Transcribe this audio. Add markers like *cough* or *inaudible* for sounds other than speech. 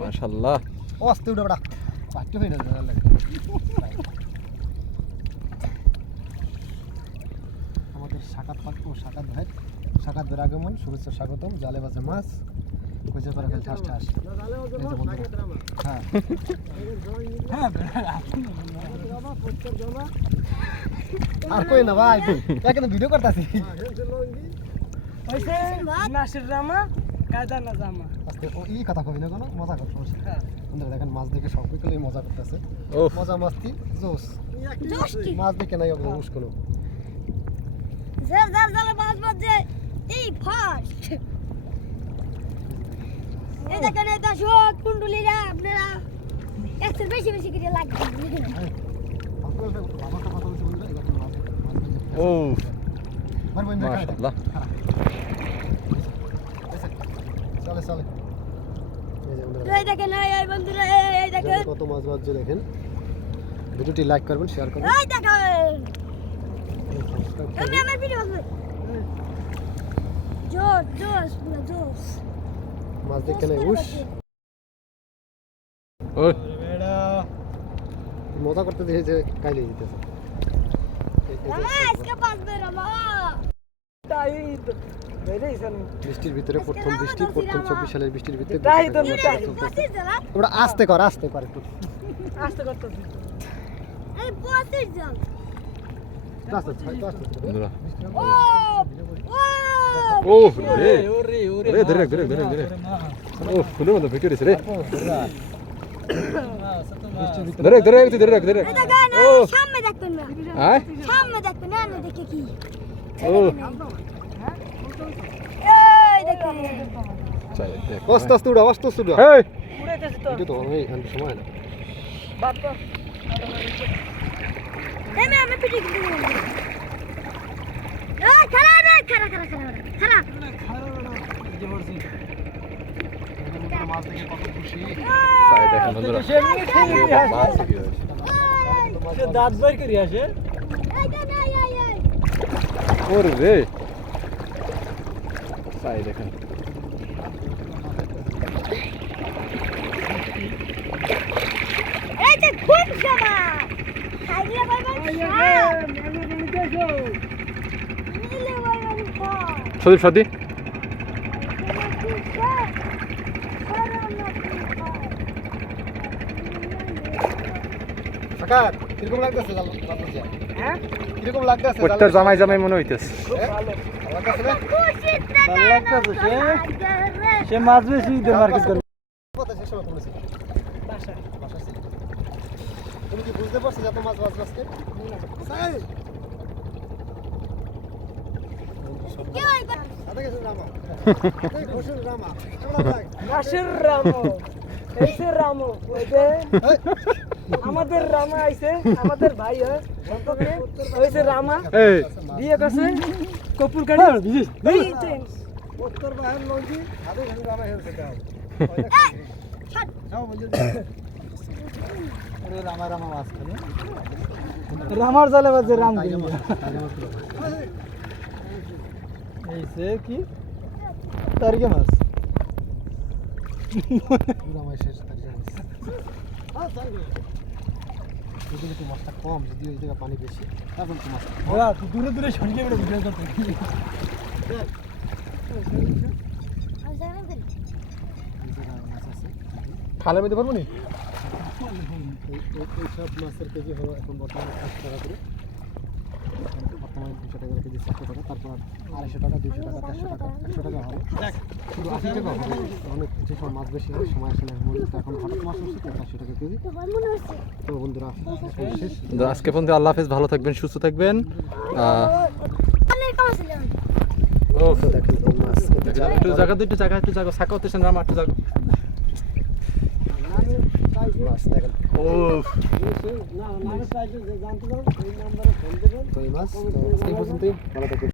মাশাল্লাহ ও উঠে বেড়া পাট্টি হয়ে যাবে আমাদের সাকাত পাক ও সাকাত ভাই সাকাত ভাইয়ের আগমন শুভেচ্ছা স্বাগতম জালে বাজে মাছ। গেল ঠাস ঠাস। এই হ্যাঁ। আর কই না ভাই। এখানে ভিডিও করতেছি। নাসির রামা কায়দা না জামা। আজকে ও ই কথা কবি না কোনো? মজা করতে বসে। বন্ধুরা দেখেন মাছ দেখে সব বিকেলেই মজা করতেছে মজা মাস্তি জোস। মাছ দেখে নাই ওগুলো মুশকিল জাল জাল জালে মাছ মারছে এই ফার্স্ট এই দেখেন এই দর্শক কুণ্ডুলিরা আপনারা একশো বেশি বেশি করে? ও মাশাআল্লাহ। চলে চলে। এই যে বন্ধুরা, এই দেখেন এই এই বন্ধুরা এই এই দেখেন। কত মাছ বাজছে দেখেন। ভিডিওটি লাইক করবেন শেয়ার করবেন। এই দেখেন। আমি আমার ভিডিও জোর জোর জোর। মাছ দেখে নাই উস ওই। মজা করতে দিয়ে যে কাইলে দিতেছে। আজকে বাঁচবে রামা তাই বেরেইছেন বৃষ্টির ভিতরে প্রথম বৃষ্টি প্রথম চব্বিশ সালের বৃষ্টির ভিতরে ওটা আস্তে কর আস্তে কর একটু। আস্তে করতেছি এই পঁচিশ জাল আস্তে আস্তে আস্তে বন্ধুরা। ও ও। ও রে রে ধরে ধরে ধরে ধরে রে। ধরে ধরে ধরে রাখ, ধরে রাখ। ও সামনে দেখবেন না। আয়। সামনে দেখবেন না না দেখে কি। ও এই দেখেন চাই দেখ আস্তে আস্তে উড়া আস্তে আস্তে উড়া এই উড়াইতেছি তো অনেক ঘণ্টা সময় না দাঁত বের করে আসে। ওরে চাই দেখেন। সদীপ সদী কীরকম লাগতেছে হ্যাঁ? কীরকম লাগতেছে? প্রত্যেক জামাই জামাই মনে হইতেছে। ভালো। লাগতেছে সে? মাছ বেশি দিয়ে মার্কেট করবে। তুমি কি বুঝতে পারছ যে এত মাছ সাথে গেছে রামা। *laughs* রামা। *laughs* এই, আমাদের রামা আইছে আমাদের ভাই হয়? হয়েছে রামা বিয়ে করছে কপুর উত্তর বাহির লঙ্কি সাথে রামা হেলছে রামা রামা মাছ রামার জালে বাজে রাম। এইসে কি? তারিখে মাছ। রামা শেষ তাইলে মাছ। যদি তো মাছটা কম যদি ওই জায়গায় পানি বেশি তারপর তো মাছ ওরা দূরে দূরে সঙ্গে বেড়ে ভিডিও করতে খালে মেতে পারব নি? এই এই- এই সব মাছের কেজি হলো এখন বর্তমানে পাঁচ টাকা করে। বর্তমানে দুশো টাকা কেজি চারশো টাকা তারপর আড়াইশো টাকা দুশো টাকা চারশো টাকা একশো টাকা হবে শুধু আশি টাকা হবে। অনেক যে মাছ বেশি হয় সময় আসলে এখন হঠাৎ মাছ হচ্ছে তো চারশো টাকা কেজি। তো বন্ধুরা শেষ। আজকে পর্যন্ত আল্লাহ হাফেজ ভালো থাকবেন সুস্থ থাকবেন। একটু জায়গা একটু জায়গা একটু জায়গা সাকা হতেছেন রামা একটু জায়গা মাছ দেখেন। ও না না জানতে দাও এই নাম্বারে ফোন দেবেন তো এই মাছ? এই পর্যন্তই। ভালো থাকুন।